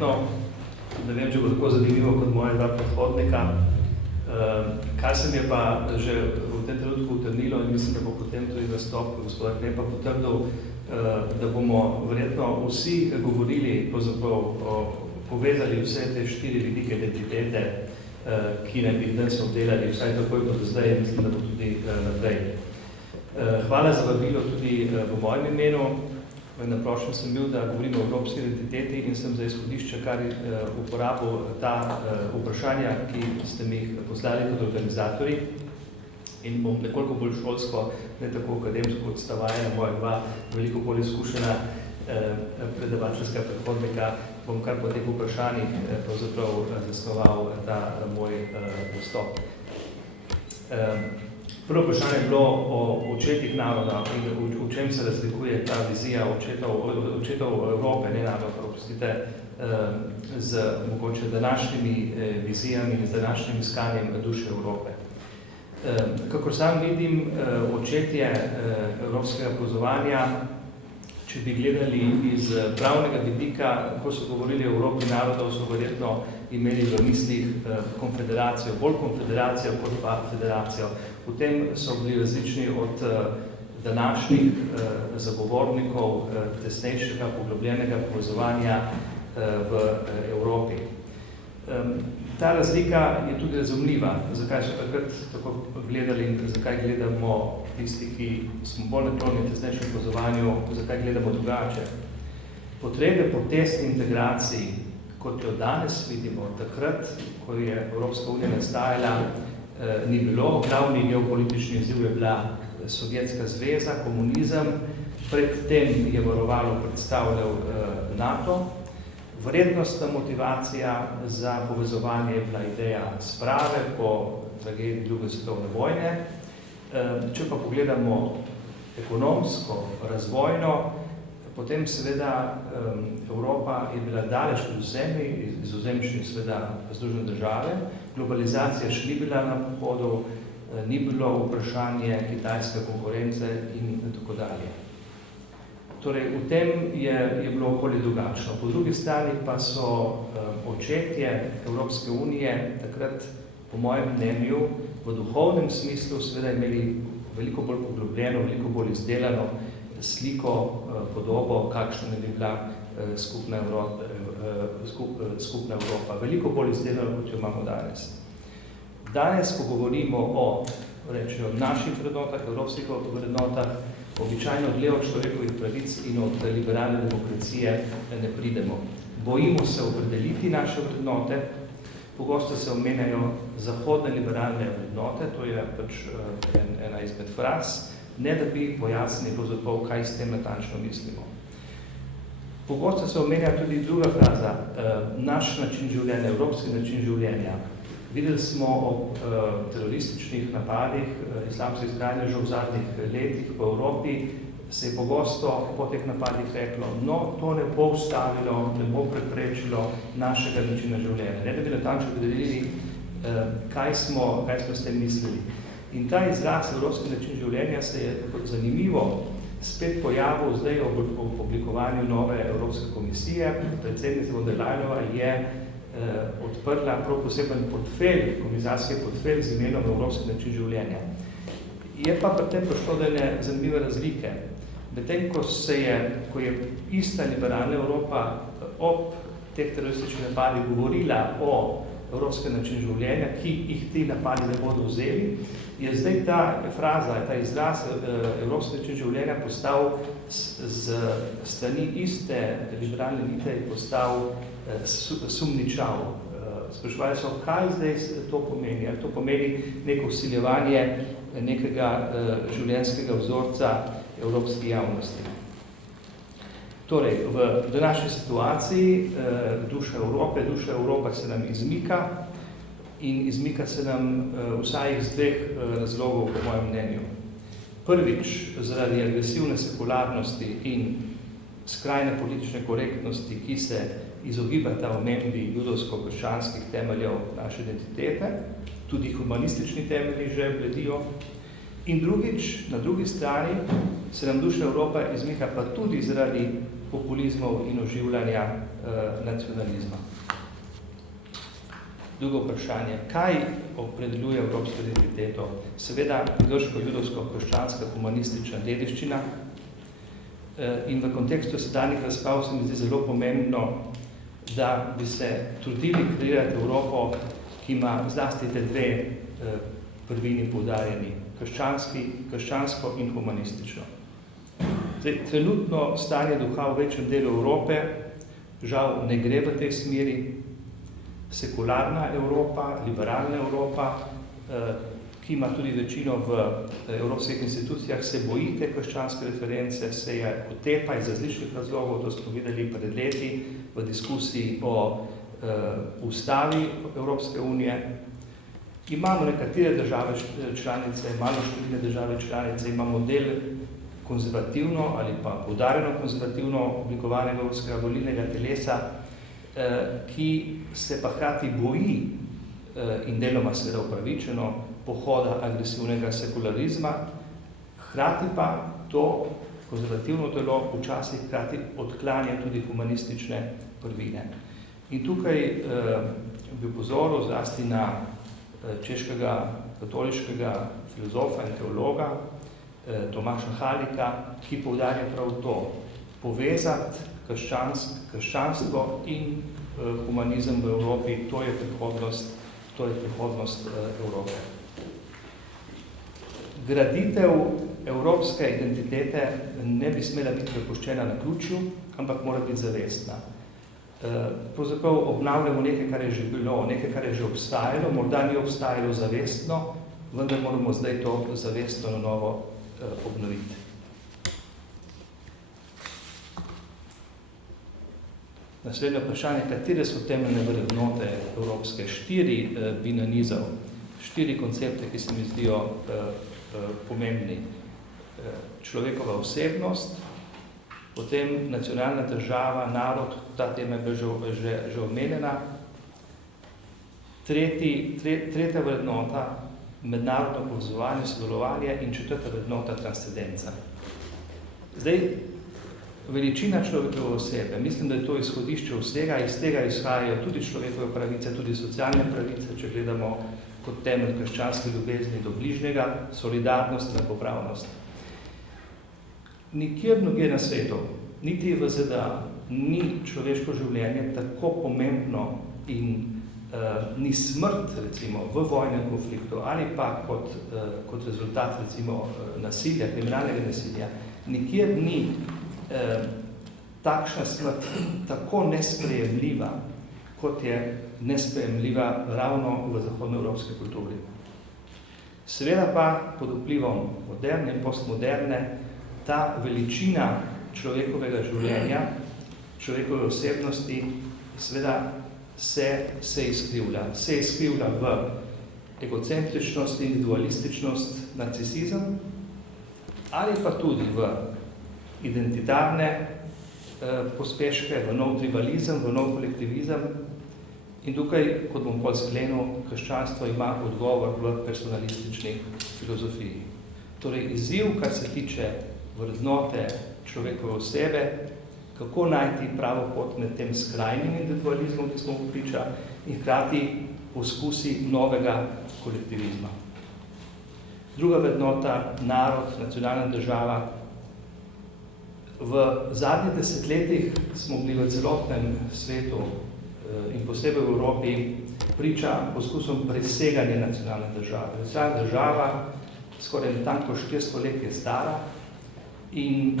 verjetno, ne vem, če bo tako zanimivo kot moja dva predhodnika, kaj se mi je pa že v tem trenutku utrnilo in mislim, da bo potem tudi nastop gospoda Knepa potrdil, da bomo verjetno vsi govorili, povezali vse te 4 vidike identitete, ki ne bi danes obdelali, vsaj takoj kot zdaj, mislim, da bo tudi naprej. Hvala za vabilo tudi v mojem imenu. Naprošen sem bil, da govorim o evropski identiteti in sem za izhodišče kar uporabil ta vprašanja, ki ste mi jih poslali kot organizatorji in bom nekoliko bolj šolsko, ne tako akademsko kot sta vajena moja dva veliko bolj izkušena predavateljska predhodnika, bom kar po teh vprašanjih pravzaprav zasnoval ta moj nastop. Prvo vprašanje je bilo o očetih naroda in v čem se razlikuje ta vizija očetov Evrope, ne naroda, oprostite, z mogoče današnjimi vizijami in z današnjim iskanjem duše Evrope. Kakor sam vidim, očetje evropskega pozovanja, če bi gledali iz pravnega vidika, ko so govorili o Evropi narodov, so verjetno imeli v mislih konfederacijo, bolj konfederacijo kot pa federacijo. V tem so bili različni od današnjih zagovornikov tesnejšega, poglobljenega povezovanja v Evropi. Ta razlika je tudi razumljiva, zakaj so takrat tako gledali in zakaj gledamo tisti, ki smo bolj naklonjeni tesnejšem povezovanju, zakaj gledamo drugače. Potrebe po tesni integraciji, kot jo danes vidimo, takrat, ko je Evropska unija nastajala, ni bilo. Glavni geopolitični izziv je bila Sovjetska zveza, komunizem, predtem je varovalo predstavljal NATO. Vrednostna motivacija za povezovanje je bila ideja sprave po tragediji druge svetovne vojne. Če pa pogledamo ekonomsko, razvojno, potem seveda Evropa je bila daleč od vsemi, iz ozemčnih seveda Združene države. Globalizacija še ni bila na pohodu, ni bilo vprašanje kitajske konkurence in tako dalje. Torej, v tem je bilo okolje drugačno. Po drugi strani pa so očetje Evropske unije takrat, po mojem mnenju, v duhovnem smislu seveda imeli veliko bolj poglobljeno, veliko bolj izdelano sliko, podobo, kakšna ne bi bila skupna Evropa. Veliko bolj izdelano, kot jo imamo danes. Danes, ko govorimo o naših vrednotah, evropskih vrednotah, običajno dlje od človekovih pravic in od liberalne demokracije ne pridemo. Bojimo se opredeliti naše vrednote, pogosto se omenjajo zahodne liberalne vrednote, to je pač ena izmed fraz, ne da bi pojasnili, kaj s tem natančno mislimo. Pogosto se omenja tudi druga fraza, naš način življenja, evropski način življenja. Videli smo ob terorističnih napadih islamskih skrajnežev v zadnjih letih po Evropi, se je pogosto po teh napadih reklo, no, to ne bo ustavilo, ne bo preprečilo našega načina življenja. Ne da bi natančno opredelili, kaj smo s tem mislili. In ta izraz evropski način življenja se je zanimivo spet pojavil zdaj ob oblikovanju nove Evropske komisije. Predsednica von der Leyenova je odprla prav poseben portfelj, komisarski portfelj z imenom evropski način življenja. Je pa pri tem prišlo do ene zanimive razlike. Medtem, ko je ista liberalna Evropa ob teh terorističnih napadih govorila o evropskem način življenja, ki jih ti napadi ne bodo vzeli, je zdaj ta fraza, ta izraz evropski način življenja postal z strani iste liberalne elite postal sumničav. Spraševali so, kaj zdaj to pomeni? Ali to pomeni neko vsiljevanje nekega življenjskega vzorca evropske javnosti? Torej, v današnji situaciji duša Evropa se nam izmika in izmika se nam vsaj iz dveh razlogov, po mojem mnenju. Prvič, zaradi agresivne sekularnosti in skrajne politične korektnosti, ki se izogibata omembi judovsko-krščanskih temeljev naše identitete, tudi humanistični temelji že bledijo. In drugič, na drugi strani, se nam duša Evropa izmika pa tudi zaradi populizmov in oživljanja nacionalizma. Drugo vprašanje, kaj opredeljuje evropsko identiteto? Seveda grško-judovsko-krščanska humanistična dediščina in v kontekstu sedanjih razprav se mi zdi zelo pomembno, da bi se trudili kreirati Evropo, ki ima zlasti te dve prvini poudarjeni, krščansko in humanistično. Zdaj, trenutno stanje duha v večjem delu Evrope žal ne gre v tej smeri. Sekularna Evropa, liberalna Evropa, ki ima tudi večino v evropskih institucijah, se boji te krščanske reference, se je otepa iz različnih razlogov, to smo videli pred leti v diskusiji o ustavi Evropske unije. Imamo nekatere države članice, malo številne države članice, ima model konzervativno ali pa poudarjeno konzervativno oblikovanega evropskega volilnega telesa, ki se pa hkrati boji in deloma seveda upravičeno pohoda agresivnega sekularizma, hkrati pa to konzervativno telo včasih hkrati odklanja tudi humanistične prvine. In tukaj bi upozoril zlasti na češkega katoliškega filozofa in teologa Tomaša Halika, ki poudarja prav to, povezati krščanstvo in humanizem v Evropi, to je prihodnost Evrope. Graditev evropske identitete ne bi smela biti prepuščena na ključju, ampak mora biti zavestna. Pravzaprav obnavljamo nekaj, kar je že bilo, nekaj, kar je že obstajalo, morda ni obstajalo zavestno, vendar moramo zdaj to zavestno na novo obnoviti. Naslednje vprašanje, katere so temeljne vrednote evropske? 4 bi nanizal, 4 koncepte, ki se mi zdijo pomembni. Človekova osebnost, potem nacionalna država, narod, ta tema je bila že omenjena. Tretja vrednota, mednarodno povezovanje, sodelovanje in 4. vrednota, transcendenca. Zdaj, veličina človekove osebe, mislim, da je to izhodišče vsega, iz tega izhajajo tudi človekove pravice, tudi socialne pravice, če gledamo kot temelj krščanske ljubezni do bližnjega, solidarnost, enakopravnost. Nikjer drugje na svetu, niti v ZDA, ni človeško življenje tako pomembno in ni smrt, recimo, v vojnem konfliktu ali pa kot rezultat, recimo, nasilja, kriminalnega nasilja, nikjer ni takšna smrt tako nesprejemljiva, kot je nesprejemljiva ravno v zahodnoevropski kulturi. Seveda pa pod vplivom moderne in postmoderne ta veličina človekovega življenja, človekove osebnosti, seveda se izkrivlja. Se izkrivlja v egocentričnost, individualističnost, narcisizem, ali pa tudi v identitarne pospeške, v nov tribalizem, v nov kolektivizem. In tukaj, kot bom pol sklenil, krščanstvo ima odgovor v personalistični filozofiji. Torej, izziv, kar se tiče vrednote človekove osebe, kako najti pravo pot med tem skrajnim individualizmom, ki smo priča, in hkrati poskusi novega kolektivizma. Druga vrednota, narod, nacionalna država. V zadnjih desetletjih smo bili v celotnem svetu in posebej v Evropi priča poskusom preseganja nacionalne države. Nacionalna država skoraj natanko 400 let je stara in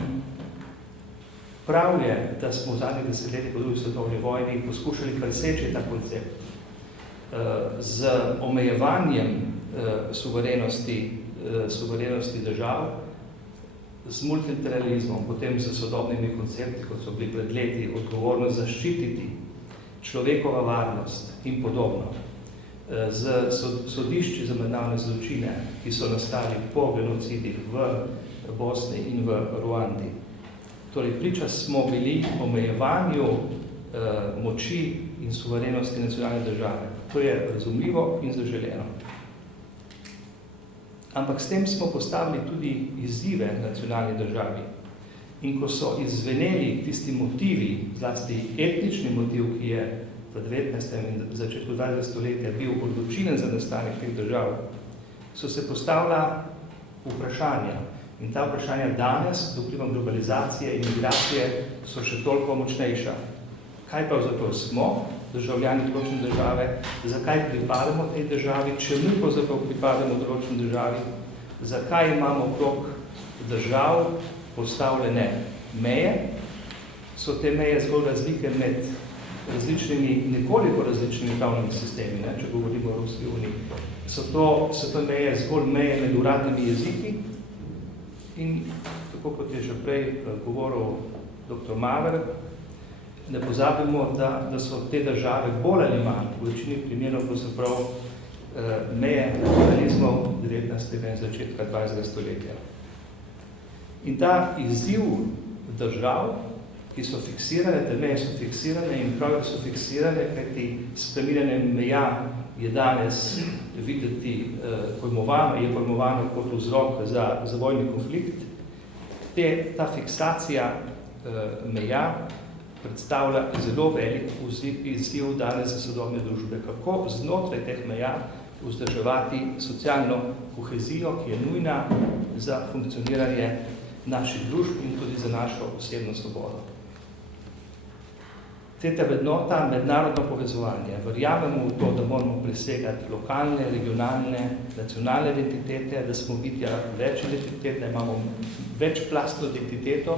prav je, da smo v zadnjih desetletjih po drugi svetovni vojni poskušali preseči ta koncept z omejevanjem suverenosti držav, z multilateralizmom, potem z sodobnimi koncepti, kot so bili pred leti, odgovornost zaščititi človekova varnost in podobno, z sodišči za mednarodne zločine, ki so nastali po genocidih v Bosni in v Ruandi. Torej, priča smo bili omejevanju moči in suverenosti nacionalne države. To je razumljivo in zaželeno. Ampak s tem smo postavili tudi izzive nacionalni državi. In ko so izzveneli tisti motivi, zlasti etnični motiv, ki je v 19. in začetku 20. stoletja bil odločilen za nastanek teh držav, so se postavila vprašanja. In ta vprašanja danes, do vplivom globalizacije in migracije, so še toliko močnejša. Kaj pa zato smo državljani določene države, zakaj pripadamo tej državi, čemu pravzaprav pripadamo določene državi, zakaj imamo okrog držav postavljene meje, so te meje zgolj razlike med različnimi, nekoliko različnimi pravnimi sistemi, ne, če govorimo o Evropski uniji. So to meje zgolj meje med uradnimi jeziki in, tako kot je že prej govoril dr. Maver, ne pozabimo, da so te države bolj ali manj v večini primerov meje nacionalizmov 19. in začetka 20. stoletja. In ta izziv držav, ki so fiksirane, te meje so fiksirane in prav so fiksirane, kajti spreminjanje meja je danes videti pojmovano kot vzrok za vojni konflikt. Ta fiksacija meja predstavlja zelo velik izziv danes za sodobne družbe. Kako znotraj teh meja vzdrževati socialno kohezijo, ki je nujna za funkcioniranje naših družb in tudi za našo osebno svobodo. Tretja vrednota, mednarodno povezovanje. Verjamemo v to, da moramo presegati lokalne, regionalne, nacionalne identitete, da smo bitja več identitet, da imamo večplastno identiteto,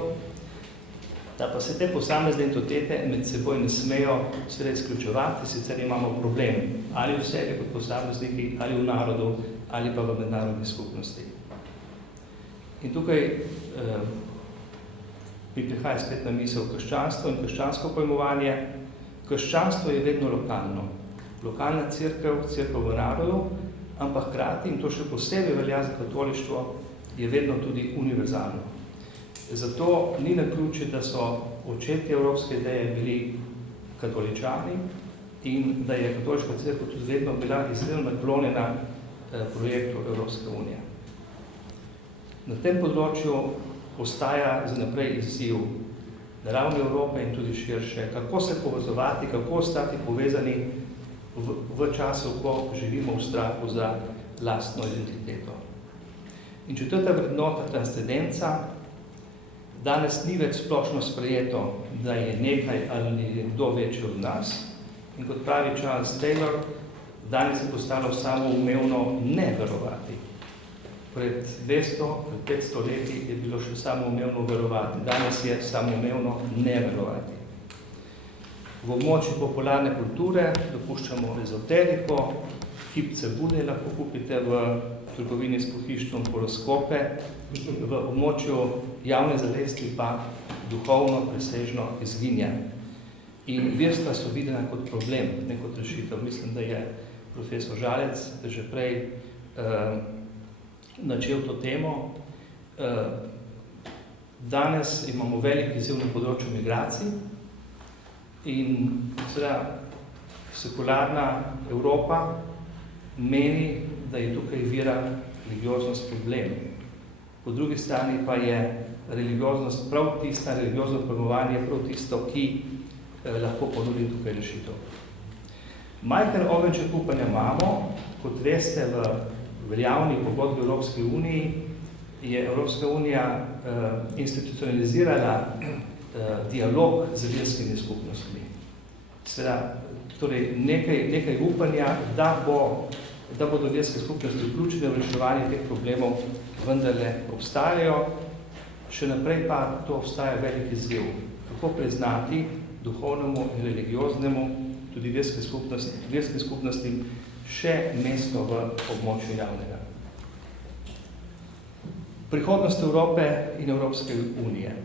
da pa se te posamezne identitete med seboj ne smejo izključevati, sicer imamo problem ali v sebi kot posamezniki, ali v narodu, ali pa v mednarodni skupnosti. In tukaj mi prihaja spet na misel krščanstvo in krščansko pojmovanje. Krščanstvo je vedno lokalno. Lokalna cerkev, cerkev v narodu, ampak hkrati, in to še posebej velja za katolištvo, je vedno tudi univerzalno. Zato ni naključje, da so očetje evropske ideje bili katoličani in da je katoliška cerkev tudi vedno bila izredno naklonjena projektu Evropske unije. Na tem področju ostaja za naprej izziv na ravni Evrope in tudi širše, kako se povezovati, kako ostati povezani v času, ko živimo v strahu za lastno identiteto. In četrta vrednota, transcendenca. Danes ni več splošno sprejeto, da je nekaj ali kdo večji od nas. In kot pravi Charles Taylor, danes je postalo samoumevno ne verovati. Pred 200, pred 500 leti je bilo še samoumevno verovati. Danes je samoumevno ne verovati. V območju popularne kulture dopuščamo ezoteriko, kip cebule lahko kupite v trgovini s pohištvom, horoskope, v območju javne zavesti pa duhovno presežno izginja. In verstva so videna kot problem, ne kot rešitev. Mislim, da je profesor Žalec že prej načel to temo. Danes imamo velik izziv na področju migracij in seveda sekularna Evropa meni, da je tukaj vira religioznost problem. Po drugi strani pa je religioznost prav tista, religiozno pojmovanje prav tisto, ki lahko ponudi tukaj rešitev. Majhen ovenček upanja imamo, kot veste, v veljavni pogodbi Evropske uniji je Evropska unija institucionalizirala dialog z verskimi skupnostmi. Seveda, torej nekaj upanja, da bodo verske skupnosti vključene v reševanje teh problemov, vendarle obstajajo, še naprej pa to obstaja velik izziv. Kako priznati duhovnemu in religioznemu, tudi verskim skupnostim, še mesto v območju javnega. Prihodnost Evrope in Evropske unije.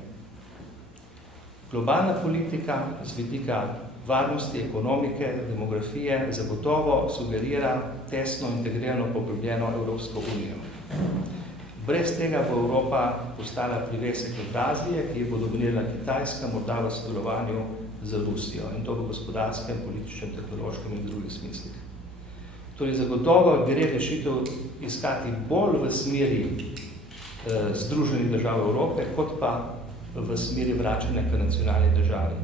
Globalna politika z vidika varnosti, ekonomike, demografije zagotovo sugerira tesno integrirano poglobljeno Evropsko unijo. Brez tega bo Evropa postala privesek od Azije, ki bo dominirala Kitajska, morda v sodelovanju z Rusijo, in to v gospodarskem, političnem, tehnološkem in drugih smislih. Torej, zagotovo gre rešitev iskati bolj v smeri Združenih držav Evrope, kot pa v smeri vračanja k nacionalni državi.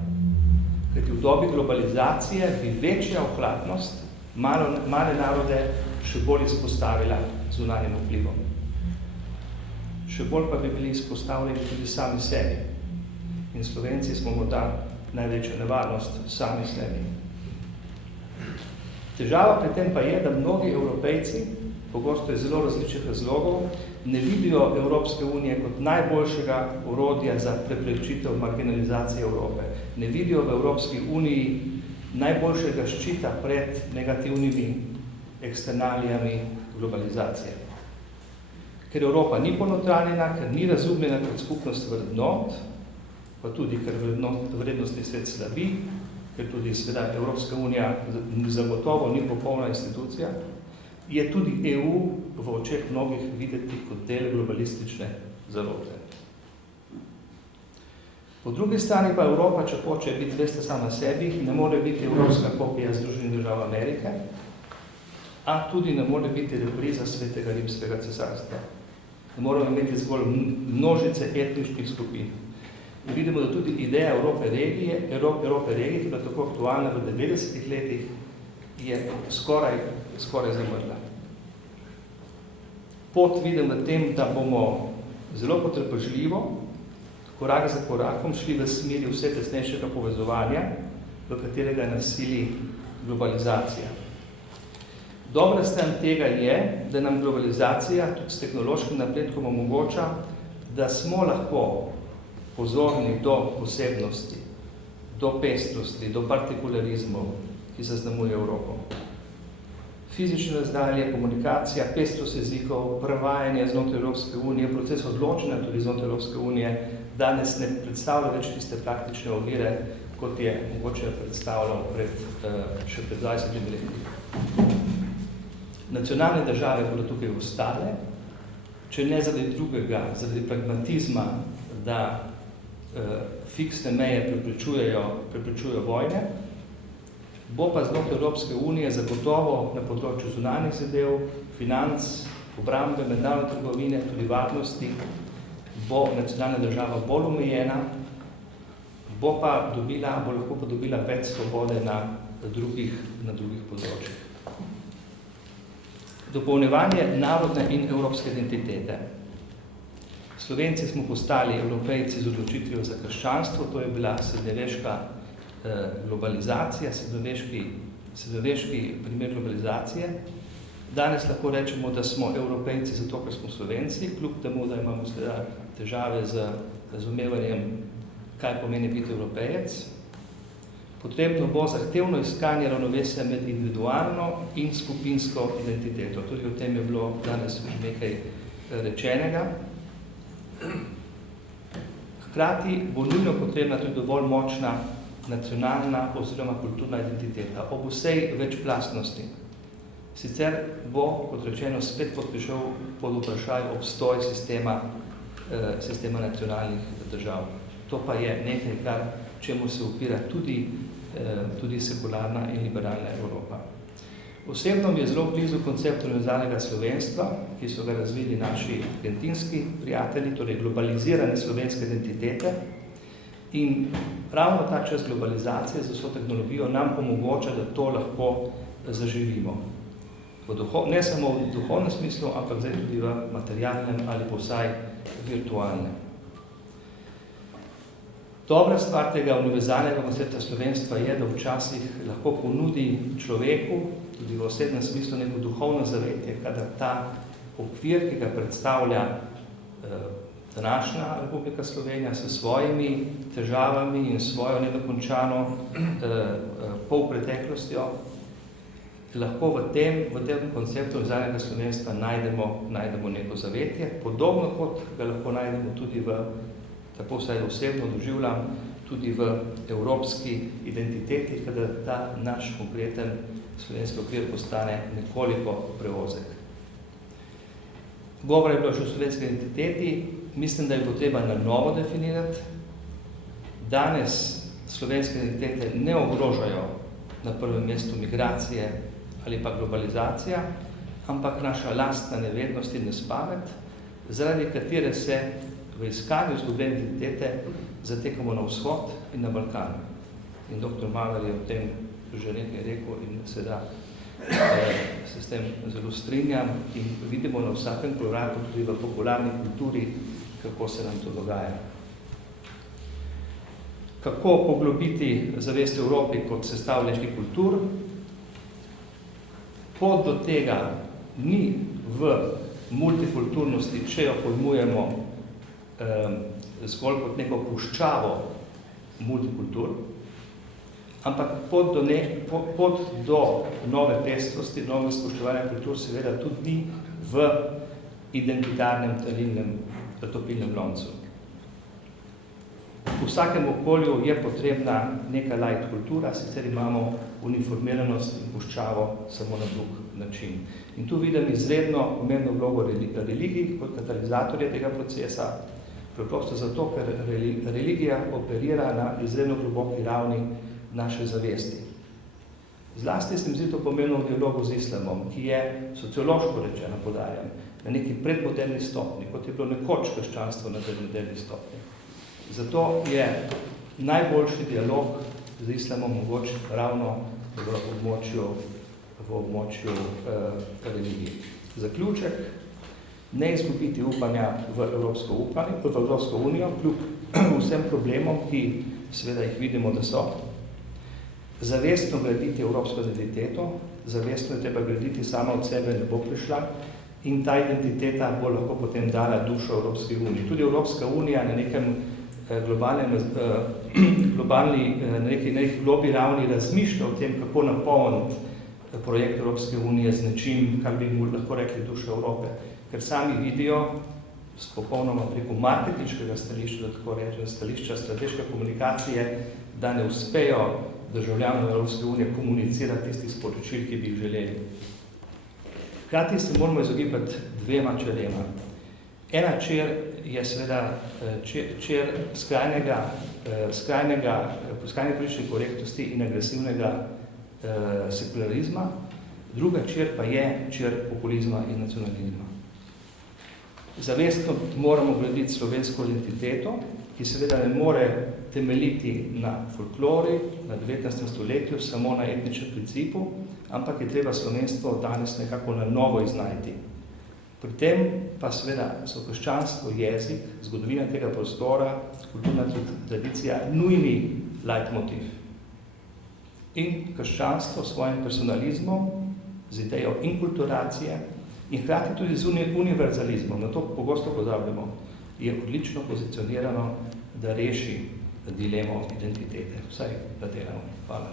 Kajti v dobi globalizacije bi večja ohladnost male narode še bolj izpostavila zunanjem vplivom. Še bolj pa bi bili izpostavljeni tudi sami sebi. In Slovenci smo morda največja nevarnost sami sebi. Težava pri tem pa je, da mnogi Evropejci, pogosto iz zelo različnih razlogov, ne vidijo Evropske unije kot najboljšega orodja za preprečitev marginalizacije Evrope. Ne vidijo v Evropski uniji najboljšega ščita pred negativnimi eksternalijami globalizacije. Ker Evropa ni ponotranjena, ker ni razumljena kot skupnost vrednot, pa tudi ker vrednostni svet slabi, ker tudi seveda Evropska unija zagotovo ni popolna institucija, je tudi EU v očeh mnogih videti kot del globalistične zarote. Po drugi strani pa Evropa, če hoče biti zvesta sama sebi, ne more biti evropska kopija Združenih držav Amerike, a tudi ne more biti repriza Svetega rimskega cesarstva. Ne moramo imeti zgolj množice etničnih skupin. Vidimo, da tudi ideja Evrope regije, ki je bila tako aktualna v 90-ih letih, je skoraj zamrla. Pot vidim v tem, da bomo zelo potrpežljivo, korak za korakom šli v smeri vse tesnejšega povezovanja, v katerega nasili globalizacija. Dobra stran tega je, da nam globalizacija tudi s tehnološkim napredkom omogoča, da smo lahko pozorni do posebnosti, do pestrosti, do partikularizmov, ki zaznamuje Evropo. Fizične razdalje, komunikacija, pestrost jezikov, prevajanje znotraj Evropske unije, proces odločanja tudi znotraj Evropske unije, danes ne predstavlja več tiste praktične ovire, kot je mogoče predstavljal še pred 20 leti. Nacionalne države bodo tukaj ostale, če ne zaradi drugega, zaradi pragmatizma, da fiksne meje preprečujejo vojne, bo pa znotraj Evropske unije zagotovo na področju zunanjih zadev, financ, obrambe, mednarodne trgovine, tudi varnosti, bo nacionalna država bolj omejena, bo lahko pa dobila več svobode na drugih področjih. Dopolnjevanje narodne in evropske identitete. Slovenci smo postali Evropejci z odločitvijo za krščanstvo, to je bila srednjeveška globalizacija, srednjeveški primer globalizacije. Danes lahko rečemo, da smo Evropejci zato, ker smo Slovenci, kljub temu, da imamo težave z razumevanjem, kaj pomeni biti Evropejec. Potrebno bo zahtevno iskanje ravnovesja med individualno in skupinsko identiteto. Tudi o tem je bilo danes že nekaj rečenega. Hkrati bo nujno potrebna tudi dovolj močna nacionalna oziroma kulturna identiteta ob vsej večplastnosti. Sicer bo, kot rečeno, spet prišel pod vprašaj obstoj sistema nacionalnih držav. To pa je nekaj, čemu se upira tudi sekularna in liberalna Evropa. Osebno mi je zelo blizu koncept univerzalnega slovenstva, ki so ga razvili naši argentinski prijatelji, torej globalizirane slovenske identitete. In ravno ta čas globalizacije z vso tehnologijo nam omogoča, da to lahko zaživimo. Ne samo v duhovnem smislu, ampak zdaj tudi v materialnem ali pa vsaj virtualnem. Dobra stvar tega univerzalnega koncepta slovenstva je, da včasih lahko ponudi človeku, tudi v osebnem smislu, neko duhovno zavetje, kadar ta okvir, ki ga predstavlja današnja Republika Slovenija s svojimi težavami in svojo nedokončano polpreteklostjo, lahko v tem konceptu univerzalnega slovenstva najdemo neko zavetje, podobno kot ga lahko najdemo tudi tako vsaj osebno doživljam, tudi v evropski identiteti, kadar ta naš konkreten slovenski okvir postane nekoliko preozek. Govor je bilo še o slovenski identiteti, mislim, da je potreba na novo definirati. Danes slovenske identitete ne ogrožajo na prvem mestu migracije ali pa globalizacija, ampak naša lastna nevednost in nespamet, zaradi katere se v iskanju izgubljene identitete zatekamo na vzhod in na Balkan. In dr. Maler je o tem že nekaj rekel in seveda se s tem zelo strinjam in vidimo na vsakem koraku tudi v popularni kulturi, kako se nam to dogaja. Kako poglobiti zavest Evropi kot sestavljanje kultur? Pot do tega ni v multikulturnosti, če jo pojmujemo zgolj kot neko puščavo multikultur, ampak pot do nove pestrosti, nove spoštovanja kultur seveda tudi ni v identitarnem topilnem loncu. V vsakem okolju je potrebna neka light kultura, sicer imamo uniformiranost in puščavo samo na drug način. In tu vidim izredno pomembno vlogo religij kot katalizatorja tega procesa, preprosto zato, ker religija operira na izredno globoki ravni naše zavesti. Zlasti se mi zdi to pomembno v dialogu z islamom, ki je sociološko rečeno, podarjam, na neki predmoderni stopni, kot je bilo nekoč krščanstvo na predmoderni stopni. Zato je najboljši dialog z islamom mogoče ravno v območju religij. Zaključek, ne izgubiti upanja v Evropsko unijo, kljub vsem problemom, ki seveda jih vidimo, da so. Zavestno graditi evropsko identiteto, zavestno je treba graditi sama od sebe, ne bo prišla in ta identiteta bo lahko potem dala dušo Evropske unije. Tudi Evropska unija na nekem globi ravni razmišlja o tem, kako napolniti projekt Evropske unije z nečim, kar bi mu lahko rekli duša Evrope, ker sami vidijo s popolnoma preko marketinškega stališča, da tako rečem, stališča strateške komunikacije, da ne uspejo državljanom Evropske unije komunicirati tistih sporočil, ki bi jih želeli. Hkrati se moramo izogibati dvema čerema. Ena čer je seveda čer skrajne politične korektnosti in agresivnega sekularizma, druga čer pa je čer populizma in nacionalizma. Zavestno moramo graditi slovensko identiteto, ki seveda ne more temeljiti na folklori, na 19. stoletju, samo na etničnem principu, ampak je treba slovenstvo danes nekako na novo iznajti. Pri tem pa seveda so krščanstvo, jezik, zgodovina tega prostora, kulturna tradicija, nujni leitmotiv. In krščanstvo s svojim personalizmom, z idejo inkulturacije in hkrati tudi z univerzalizmom, na to pogosto pozabljamo, je odlično pozicionirano, da reši dilemo identitete. Vsaj da delamo. Hvala.